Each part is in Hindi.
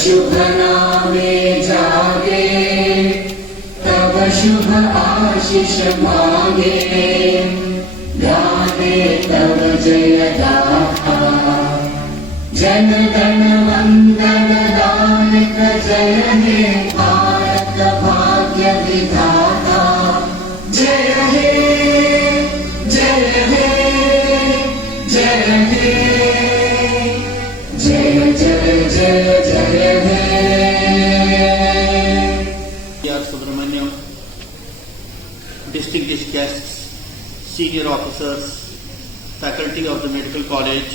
शुभ नामे जागे, तब शुभ आशीष मांगे, गावे तब जय गाथा। जन गण वंदन दायक जय हे भारत भाग्य विधाता। जय हे जय हे जय हे, जय जय जय जय हे। Subramaniam, distinguished guests, senior officers, faculty of the medical college,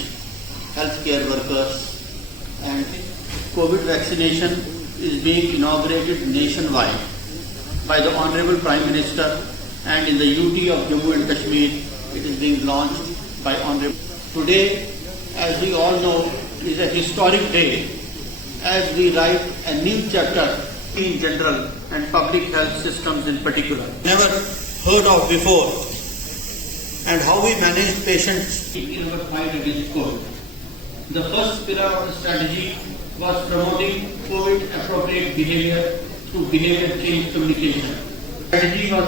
healthcare workers, and COVID vaccination is being inaugurated nationwide by the Honorable Prime Minister, and in the UT of Jammu and Kashmir it is being launched by Honorable. Today, as we all know, is a historic day as we write a new chapter in general and public health systems in particular. Never heard of before, and how we manage patients in our fight against COVID. The first pillar of the strategy was promoting COVID appropriate behavior through behavior change communication. Strategy was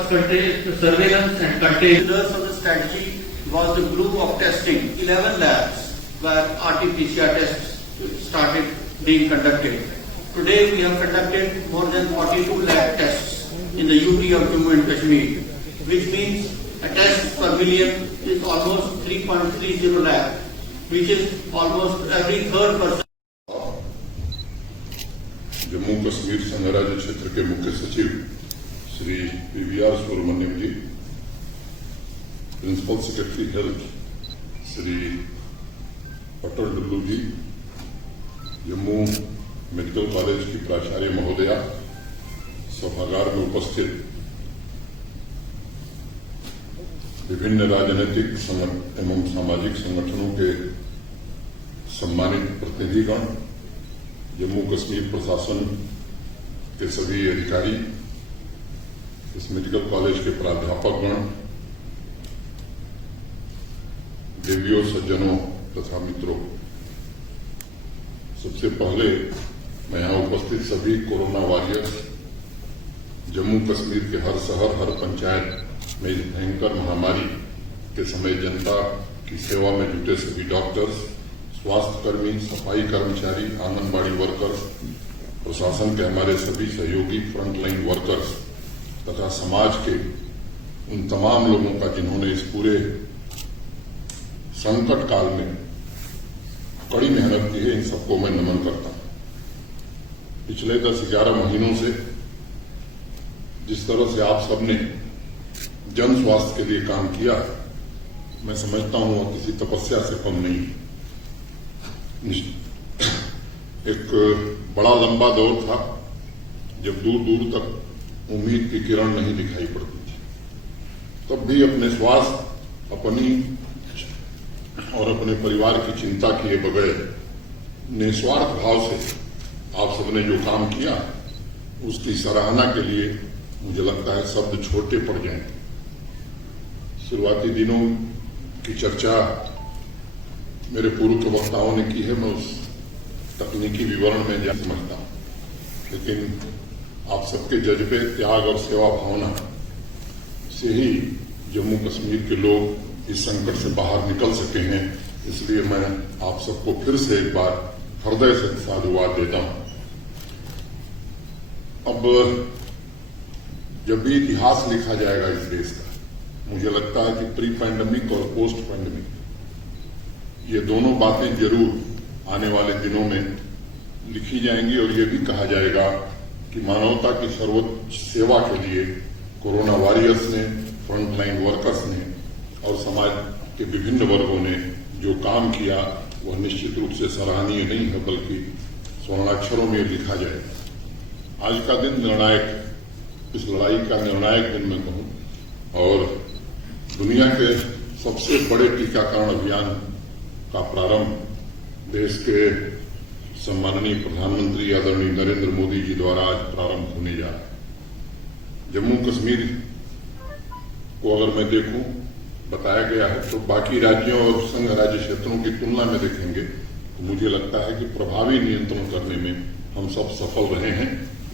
surveillance and containment. Pillars of the strategy was the group of testing. 11 labs where RT-PCR tests started being conducted. Today we have conducted more than 42 lakh tests in the UT of Jammu and Kashmir, which means a test per million is almost 3.30 lakh, which is almost every third person. Jammu Kashmir संघ राज्य क्षेत्र के मुख्य सचिव श्री पीवीआर सुब्रमण्यम जी, principal secretary health Shri Atal Dullu जी, जम्मू मेडिकल कॉलेज की प्राचार्य महोदया, सभागार में उपस्थित विभिन्न राजनीतिक एवं सामाजिक संगठनों के सम्मानित प्रतिनिधिगण, जम्मू कश्मीर प्रशासन के सभी अधिकारी, इस मेडिकल कॉलेज के प्राध्यापकगण, देवियों, सज्जनों तथा मित्रों, सबसे पहले मैं यहां उपस्थित सभी कोरोना वॉरियर्स, जम्मू कश्मीर के हर शहर, हर पंचायत में इस भयंकर महामारी के समय जनता की सेवा में जुटे सभी डॉक्टर्स, स्वास्थ्य कर्मी, सफाई कर्मचारी, आंगनबाड़ी वर्कर्स, प्रशासन के हमारे सभी सहयोगी फ्रंटलाइन वर्कर्स तथा समाज के उन तमाम लोगों का जिन्होंने इस पूरे संकट काल में कड़ी मेहनत की है, इन सबको मैं नमन करता हूं। पिछले 10-11 महीनों से जिस तरह से आप सबने जन स्वास्थ्य के लिए काम किया, मैं समझता हूं वह किसी तपस्या से कम नहीं। एक बड़ा लंबा दौर था जब दूर दूर तक उम्मीद की किरण नहीं दिखाई पड़ती थी, तब भी अपने स्वास्थ्य, अपनी और अपने परिवार की चिंता किए बगैर निस्वार्थ भाव से आप सबने जो काम किया, उसकी सराहना के लिए मुझे लगता है शब्द छोटे पड़ जाएंगे। शुरुआती दिनों की चर्चा मेरे पूर्व के वक्ताओं ने की है, मैं उस तकनीकी विवरण में जा समझता हूं, लेकिन आप सबके जज्बे, त्याग और सेवा भावना से ही जम्मू कश्मीर के लोग इस संकट से बाहर निकल सके हैं। इसलिए मैं आप सबको फिर से एक बार हृदय से साधुवाद देता हूं। अब जब भी इतिहास लिखा जाएगा इस देश का, मुझे लगता है कि प्री पैंडेमिक और पोस्ट पैंडेमिक ये दोनों बातें जरूर आने वाले दिनों में लिखी जाएंगी और ये भी कहा जाएगा कि मानवता की सर्वोच्च सेवा के लिए कोरोना वॉरियर्स ने, फ्रंटलाइन वर्कर्स ने और समाज के विभिन्न वर्गों ने जो काम किया वह निश्चित रूप से सराहनीय नहीं है, बल्कि स्वर्णाक्षरों में लिखा जाए। आज का दिन निर्णायक, इस लड़ाई का निर्णायक दिन मैं कहूं, और दुनिया के सबसे बड़े टीकाकरण अभियान का प्रारंभ देश के सम्माननीय प्रधानमंत्री आदरणीय नरेंद्र मोदी जी द्वारा आज प्रारंभ होने जा रहा है। जम्मू कश्मीर को अगर मैं देखूं, बताया गया है तो बाकी राज्यों और संघ राज्य क्षेत्रों की तुलना में देखेंगे तो मुझे लगता है कि प्रभावी नियंत्रण करने में हम सब सफल रहे हैं।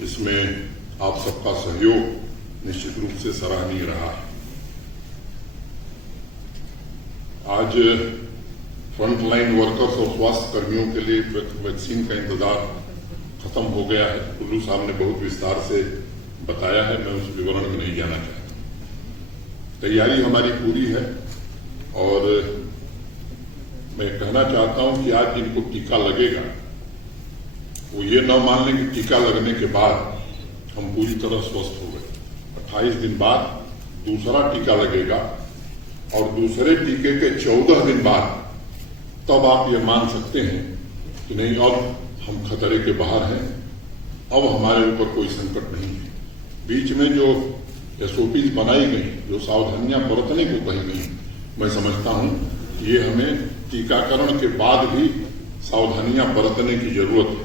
इसमें आप सबका सहयोग निश्चित रूप से सराहनीय रहा है। आज फ्रंटलाइन वर्कर्स और स्वास्थ्य कर्मियों के लिए वैक्सीन का इंतजार खत्म हो गया है। कुल्लू साहब ने बहुत विस्तार से बताया है, मैं उस विवरण में नहीं जाना चाहता। तैयारी हमारी पूरी है और मैं कहना चाहता हूं कि आज जिनको टीका लगेगा वो ये न मान लें कि टीका लगने के बाद हम पूरी तरह स्वस्थ हो गए। 28 दिन बाद दूसरा टीका लगेगा और दूसरे टीके के 14 दिन बाद तब आप ये मान सकते हैं कि नहीं, अब हम खतरे के बाहर हैं, अब हमारे ऊपर कोई संकट नहीं है। बीच में जो एसओपीज बनाई गई, जो सावधानियां बरतने को कही गई, मैं समझता हूं कि ये हमें टीकाकरण के बाद भी सावधानियां बरतने की जरूरत है।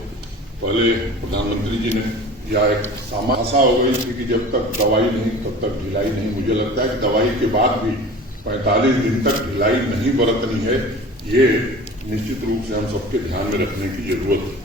पहले प्रधानमंत्री जी ने या एक आशा हो गई थी कि जब तक दवाई नहीं तब तक ढिलाई नहीं। मुझे लगता है कि दवाई के बाद भी 45 दिन तक ढिलाई नहीं बरतनी है। ये निश्चित रूप से हम सबके ध्यान में रखने की जरूरत है।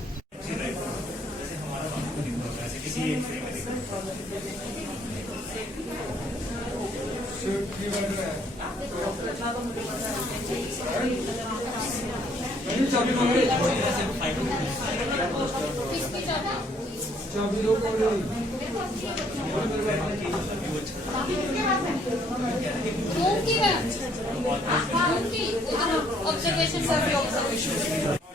Observations of your observation.